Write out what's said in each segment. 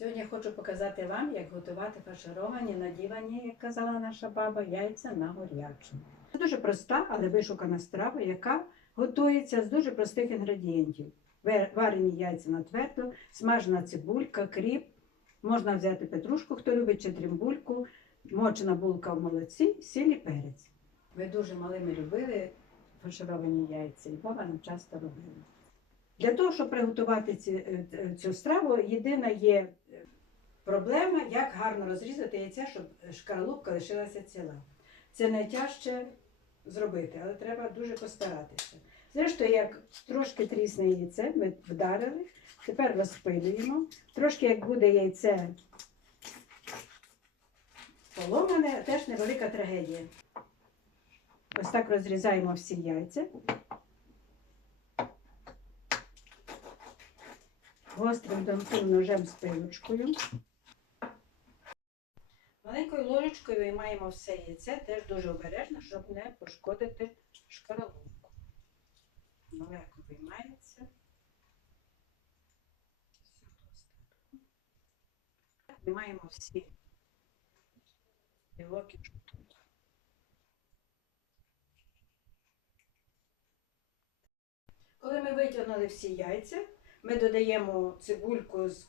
Сьогодні хочу показати вам, як готувати фаршировані, надівані, як казала наша баба, яйця на горячу. Це дуже проста, але вишукана страва, яка готується з дуже простих інгредієнтів. Варені яйця на твердо, смажена цибулька, кріп. Можна взяти петрушку, хто любить, чи дрімбульку, мочена булка в молоці, сіль і перець. Ви дуже малими любили фаршировані яйця, і баба нам часто робила. Для того, щоб приготувати ці, е, цю страву, єдина є проблема, як гарно розрізати яйця, щоб шкаралупка лишилася ціла. Це найтяжче зробити, але треба дуже постаратися. Зрештою, як трошки трісне яйце, ми вдарили, тепер розпилюємо. Трошки як буде яйце поломане, теж невелика трагедія. Ось так розрізаємо всі яйця. Гострим тонким ножем з пилочкою. Маленькою ложечкою виймаємо все яйце, теж дуже обережно, щоб не пошкодити шкаралупку. Легко виймається. Виймаємо всі білок і. Коли ми витягнули всі яйця, ми додаємо цибульку з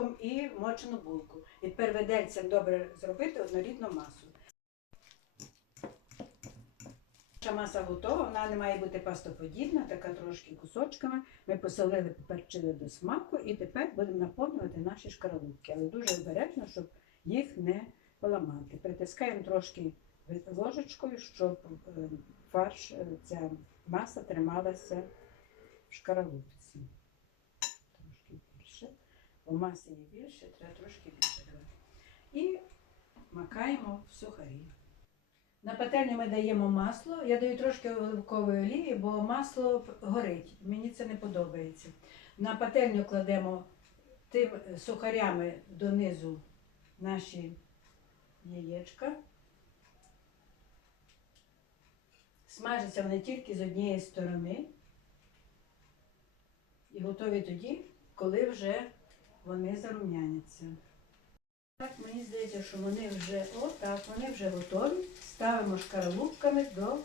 кропиком і мочену булку. І тепер ведельцем добре зробити однорідну масу. Наша маса готова, вона не має бути пастоподібна, така трошки кусочками. Ми посолили, поперчили до смаку і тепер будемо наповнювати наші шкаралупки. Але дуже обережно, щоб їх не поламати. Притискаємо трошки ложечкою, щоб е, фарш, е, ця маса трималася в шкаралупці. Більше. Маси є більше, треба трошки більше давати. І макаємо в сухарі. На пательню ми даємо масло. Я даю трошки оливкової олії, бо масло горить. Мені це не подобається. На пательню кладемо тим сухарями донизу наші яєчка. Смажаться вони тільки з однієї сторони. І готові тоді, коли вже вони зарум'яняться. Так, мені здається, що вони вже отак, вони вже готові. Ставимо шкаралупками до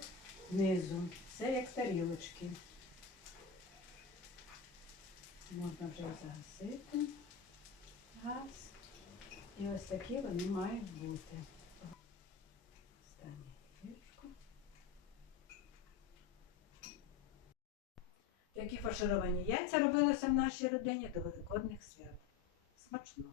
низу. Це як тарілочки. Можна вже загасити газ. І ось такі вони мають бути. Такі фаршировані яйця робилися в нашій родині до Великодних свят. Смачного!